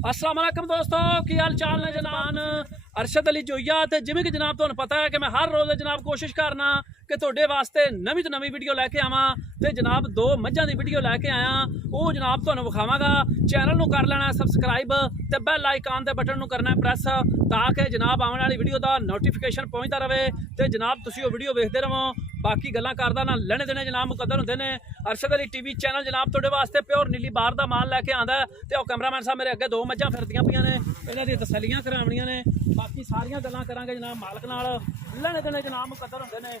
अस्सलाम वालेकुम दोस्तों, की हाल चाल ने जनाब। अरशद अली जोइया ते जिवें कि जनाब तुहानूं पता है कि मैं हर रोज़ जनाब कोशिश करना कि तुहाडे वास्ते नवीं तो नवीं वीडियो लैके आवां ते जनाब दो मझां दी वीडियो लैके आया वो जनाब तुहानूं विखावांगा। चैनल नूं कर लेना सबसक्राइब ते बैल आइकन दे बटन नूं करना प्रेस ताकि जनाब आने वाली वीडियो दा नोटिफिकेशन पहुंचता रहे ते जनाब तुसीं वो वीडियो वेखदे रहो। बाकी गल्लां करदा ना लेने देने जनाब मुकद्दर हुंदे ने। अरशद अली टीवी चैनल जनाब तुहाडे वास्ते प्योर नीली बार दा माल लैके आंदा है ते कैमरामैन साहब मेरे अगे दो मझां फिरदियां पियां ने, इन्हां दी तसल्लियां करावणियां ने। बाकी सारियां गल्लां करांगे जनाब मालक नाल, लेने देने जनाब मुकद्दर हुंदे ने।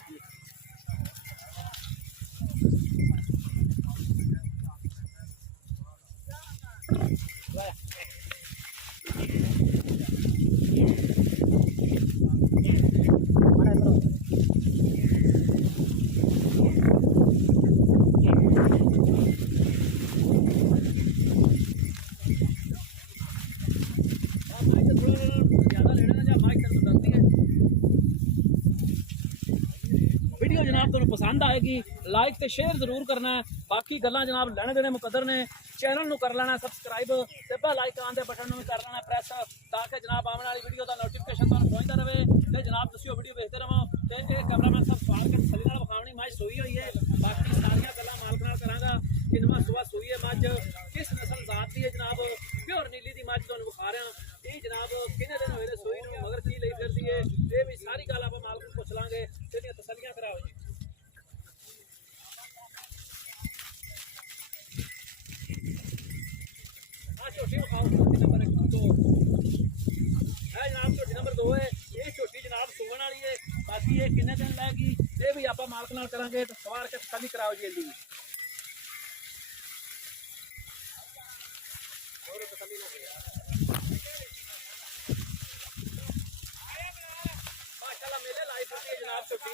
वीडियो जनाब तुहानूं पसंद आएगी लाइक ते शेयर जरूर करना है। बाकी गल्लां जनाब लेने देने मुकद्दर ने। चैनल नूं कर लेना सबसक्राइब ते बेल आइकन दे बटन नूं भी कर लेना प्रेस ताकि जनाब आने वाली वीडियो दा नोटिफिकेशन तुहानूं पहुंचदा रहे ते जनाब तुसीं वीडियो देखते रहो। ते इह कैमरामैन साहब सवार के तसल्ली नाल विखावणी मझ सूई होई है। बाकी सारियां गल्लां मालक नाल करांगा। किनवां सुआ सूई है मझ, किस नस्ल जात दी है जनाब, प्योर नीली दी मझ तुहानूं विखा रहा। ये जनाब किन्ने दिन होए ने सूई नूं, मगर की लई फिरदी है, ये भी सारी गल आपां मालक नूं पुछ लांगे ते इहदियां तसल्लियां कराओ जी। छोटी विखाओ नंबर 2 है जनाब, छोटी नंबर 2 है। ये छोटी जनाब सुवन वाली है। बाकी ये किन्ने दिन लैगी ये भी आपां मालक नाल करांगे ते सवार के तसल्ली कराओ जी। जल्दी माशाल्लाह मेले लाई फिरदी है जनाब छोटी।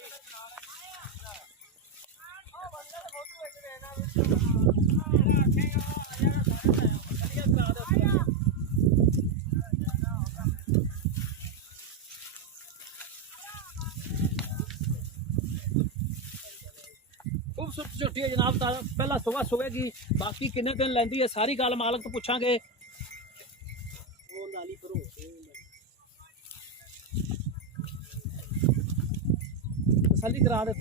खूबसूरत झोटी है जनाब, पहला सुबह सुवेगी। बाकी किन्ने दिन लैंदी है सारी गल मालक तो पुछांगे। तसल्ली करा दे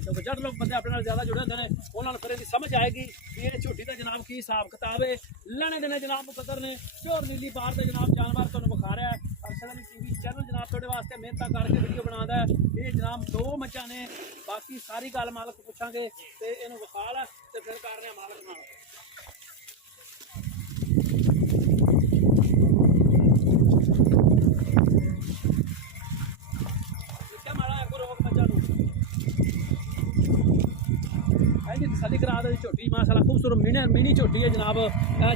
क्योंकि जब लोग बंदे अपने ज्यादा जुड़े होंगे उन्होंने फिर समझ आएगी कि ये झोटी का जनाब की हिसाब किताब है। लेने देने जनाब मुकद्दर ने। प्योर नीली बार के जनाब जानवर तुहानूं विखा रहा है। अरशद अली टीवी चैनल जनाब तुहाडे वास्ते मेहनत करके वीडियो बनाता है। ये जनाब दो मच्छां ने। बाकी सारी गल मालक पुछांगे ते इहनूं विखा लै ते फिर कर रहे मालक नाल। तसल्ली करा दे झोटी माशाल्लाह खूबसूरत मिनी झोटी है जनाब,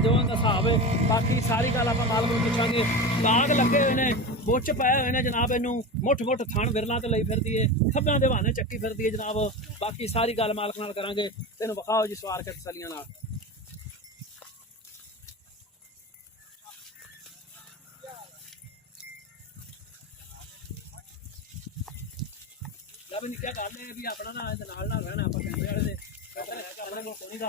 जो इनका हिसाब है। बाकी सारी गल आप मालक नूं पुछांगे। दाग लगे हुए ने, बुच पाए हुए ने जनाब, इनू मुठ थण विरलों तो लई फिरदी है, खब्बे दे बहाने चक्की फिरदी है जनाब। बाकी सारी गल मालक नाल करांगे ते इहनूं विखाओ जी सवार के तसल्लियां नाल। जब निक्का गल है भी अपना ना नाल ना रहना आप कैमरे वाले दे अपने कोल कोनी दा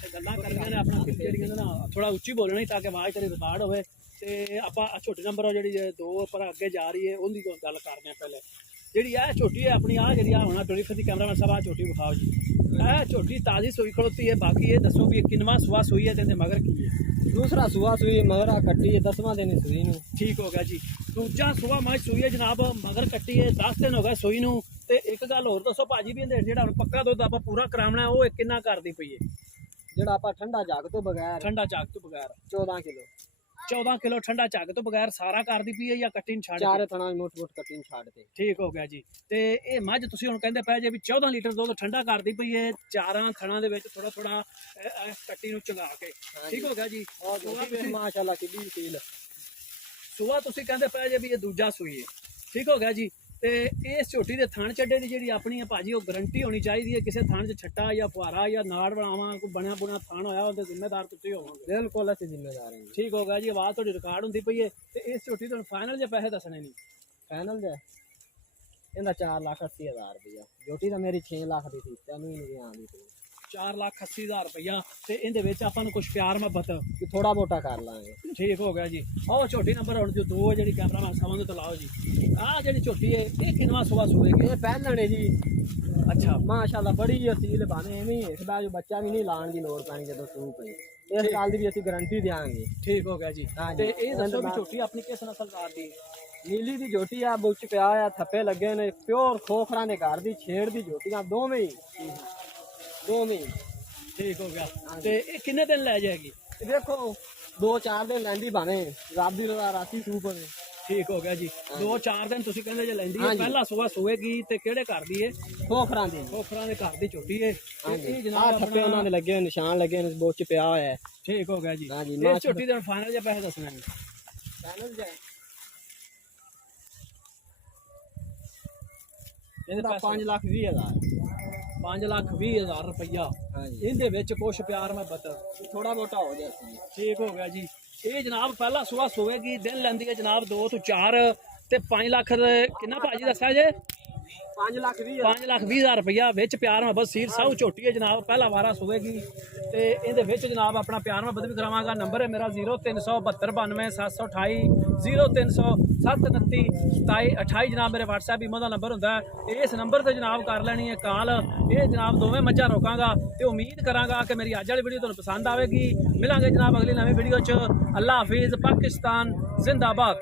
ते गल्लां करनियां ने अपना जेहड़ियां ना थोड़ा उच्ची बोलना ही ताकि आवाज़ तेरी रिकॉर्ड होवे। ते आपां छोटी नंबर जिहड़ी 2 पर अगे जा रही है उहदी गल करदे हैं। पहले जिहड़ी है छोटी है अपनी आ जिहड़ी होना टुरी फिरदी कैमरामैन साहब आ छोटी विखाओ जी। है छोटी ताज़ी सूई खड़ोती है। बाकी ये दसो भी किनवां सुआ सूई है ते मगर की है? दूसरा सुआ सुई मगर कट्टी है 10वां दिन सुई नूं। ठीक हो गया जी। दूजा सुआ मझ सूई है जनाब, मगर कट्टी है 10 दिन हो गए सूई नूं। ते एक गल होर दसो भाजी भी जिहड़ा पक्का दुध आपां पूरा करावना है वो किन्ना करदी पई है? जेड़ा आपां ठंडा जग तो बगैर 14 किलो 14 किलो ठंडा झग तो बगैर सारा करदी पई है या कट्टी छाड़ चार थणा मुठ कट्टी छाड़ के? ठीक हो गया जी। ते ये मझ तुसीं हुण कहंदे पए जे भी 14 लीटर दुध ठंडा करदी पई है चारां थणा दे विच थोड़ा थोड़ा कट्टी नूं चंगा के। ठीक हो गया जी। माशाल्लाह किड्डी वकील सुआ तुसीं कहंदे पए जे भी ये दूजा सूई है। ठीक हो गया जी। ते इस झोटी के थण चड्डे की जी अपनी भाजी वो गारंटी होनी चाहिए है। किसी थण च छट्टा या फुहारा या नाड़ बनावा कोई बनया बुना थण होया उहदे जिम्मेदार तुसीं होवोगे। बिल्कुल असं जिम्मेदार हैं। ठीक हो गया जी। आवाज़ थोड़ी रिकॉर्ड होंदी पई है। ते इस झोटी तुहानूं फाइनल जे पैसे दसने नहीं? फाइनल दे इहदा 4,80,000 रुपया। झोटी तो मेरी 6 लाख दी थी, तेनू ही नहीं आंदी थी। 4,80,000 ਰੁਪਇਆ ਤੇ ਇਹਦੇ ਵਿੱਚ ਆਪਾਂ ਨੂੰ ਕੁਝ ਪਿਆਰ ਮੁਹੱਬਤ ਕਿ ਥੋੜਾ ਮੋਟਾ ਕਰ ਲਾਂਗੇ। ਠੀਕ ਹੋ ਗਿਆ ਜੀ। ਉਹ ਝੋਟੀ ਨੰਬਰ ਹੁਣ ਜੋ 2 ਜਿਹੜੀ ਕੈਮਰਾਮੈਨ ਸਾਹਮਣੇ ਤੋਂ ਲਾਓ ਜੀ। ਆਹ ਜਿਹੜੀ ਝੋਟੀ ਹੈ ਇਹ ਕਿੰਨਵਾਂ ਸੂਆ ਸੂਏਗੀ? ਇਹ ਪਹਿਲਣ ਹੈ ਜੀ। ਅੱਛਾ ਮਾਸ਼ਾਅੱਲਾ ਬੜੀ ਅਸੀਲ ਬਾਨੇ ਐਵੇਂ ਇਸ ਦਾ ਜੋ ਬੱਚਾ ਵੀ ਨਹੀਂ ਲਾਣ ਦੀ ਲੋੜ ਪੈਣੀ ਜਦੋਂ ਸੂ ਪਈ। ਇਸ ਗੱਲ ਦੀ ਵੀ ਅਸੀਂ ਗਾਰੰਟੀ ਦੇਾਂਗੇ। ਠੀਕ ਹੋ ਗਿਆ ਜੀ। ਤੇ ਇਹ ਦੱਸੋ ਵੀ ਝੋਟੀ ਆਪਣੀ ਕਿਸ ਨਸਲ ਦੀ? ਨੀਲੀ ਦੀ ਝੋਟੀ ਆ, ਬੁੱਚ ਪਿਆ ਆ, ਥੱਪੇ ਲੱਗੇ ਨੇ, ਪਿਓਰ ਖੋਖਰਾਂ ਦੇ ਘਰ ਦੀ ਛੇੜ ਦੀ ਝੋਟੀਆਂ ਦੋਵੇਂ ਹੀ। ਠੀਕ ਹੋ ਗਿਆ। ਤੇ ਇਹ ਕਿੰਨੇ ਦਿਨ ਲੈ ਜਾਏਗੀ? ਦੇਖੋ 2-4 ਦਿਨ ਲੈਂਦੀ ਭਾਵੇਂ ਰੱਬ ਦੀ ਰਜ਼ਾ ਰਾਤੀ ਸੂ ਪਵੇ। ਠੀਕ ਹੋ ਗਿਆ ਜੀ। 2-4 ਦਿਨ ਤੁਸੀਂ ਕਹਿੰਦੇ ਜੇ ਲੈਂਦੀ ਹੈ। ਪਹਿਲਾ ਸੂਆ ਸੂਏਗੀ ਤੇ ਕਿਹੜੇ ਘਰ ਦੀ ਹੈ? ਖੋਖਰਾਂ ਦੀ। ਖੋਖਰਾਂ ਦੇ ਘਰ ਦੀ ਝੋਟੀ ਹੈ। ਇਹ ਜਨਾਬ ਥੱਪੇ ਉਹਨਾਂ ਦੇ ਲੱਗੇ ਹੋਏ, ਨਿਸ਼ਾਨ ਲੱਗੇ ਨੇ, ਬੁੱਚ ਪਿਆ ਹੋਇਆ ਹੈ। ਠੀਕ ਹੋ ਗਿਆ ਜੀ। ਇਸ ਝੋਟੀ ਦੇ ਫਾਈਨਲ ਜੇ ਪੈਸੇ ਦੱਸਣੇ ਨੇ? ਫਾਈਨਲ ਜੇ ਇਹਦੇ 5,20,000 5,20,000 ਰੁਪਇਆ। ਇਹਦੇ ਵਿੱਚ ਕੁਛ ਪਿਆਰ ਮੁਹੱਬਤ ਥੋੜਾ ਮੋਟਾ ਹੋ ਜਾਸੀ। ਠੀਕ ਹੋ ਗਿਆ ਜੀ। ਇਹ ਜਨਾਬ ਪਹਿਲਾ ਸੂਆ ਸੋਵੇਗੀ, ਦਿਨ ਲੈਂਦੀ ਹੈ ਜਨਾਬ 2 ਤੋਂ 4 ਤੇ 5 ਲੱਖ ਕਿੰਨਾ ਭਾਜੀ ਦੱਸਿਆ ਜੇ? 5,20,000 ਰੁਪਇਆ ਵਿੱਚ ਪਿਆਰ ਮੁਹੱਬਤ ਸੀਰ ਸਭ ਝੋਟੀ ਹੈ ਜਨਾਬ। ਪਹਿਲਾ ਵਾਰਾ ਸੋਵੇਗੀ ਤੇ ਇਹਦੇ ਵਿੱਚ ਜਨਾਬ ਆਪਣਾ ਪਿਆਰ ਮੁਹੱਬਤ ਵੀ ਕਰਾਵਾਂਗਾ। ਨੰਬਰ ਹੈ ਮੇਰਾ 0372927728 0307292728 ਜਨਾਬ ਮੇਰੇ WhatsApp ਈਮੋ ਦਾ ਨੰਬਰ ਹੁੰਦਾ ਹੈ। ਇਸ ਨੰਬਰ ਤੇ ਜਨਾਬ ਕਰ ਲੈਣੀ ਹੈ ਕਾਲ। ਇਹ ਜਨਾਬ ਦੋਵੇਂ ਮੱਝਾਂ ਰੋਕਾਂਗਾ ਤੇ ਉਮੀਦ ਕਰਾਂਗਾ ਕਿ ਮੇਰੀ ਅੱਜ ਵਾਲੀ ਵੀਡੀਓ ਤੁਹਾਨੂੰ ਪਸੰਦ ਆਵੇਗੀ। ਮਿਲਾਂਗੇ ਜਨਾਬ ਅਗਲੀ ਨਵੀਂ ਵੀਡੀਓ 'ਚ। ਅੱਲਾ ਹਾਫਿਜ਼। ਪਾਕਿਸਤਾਨ ਜ਼ਿੰਦਾਬਾਦ।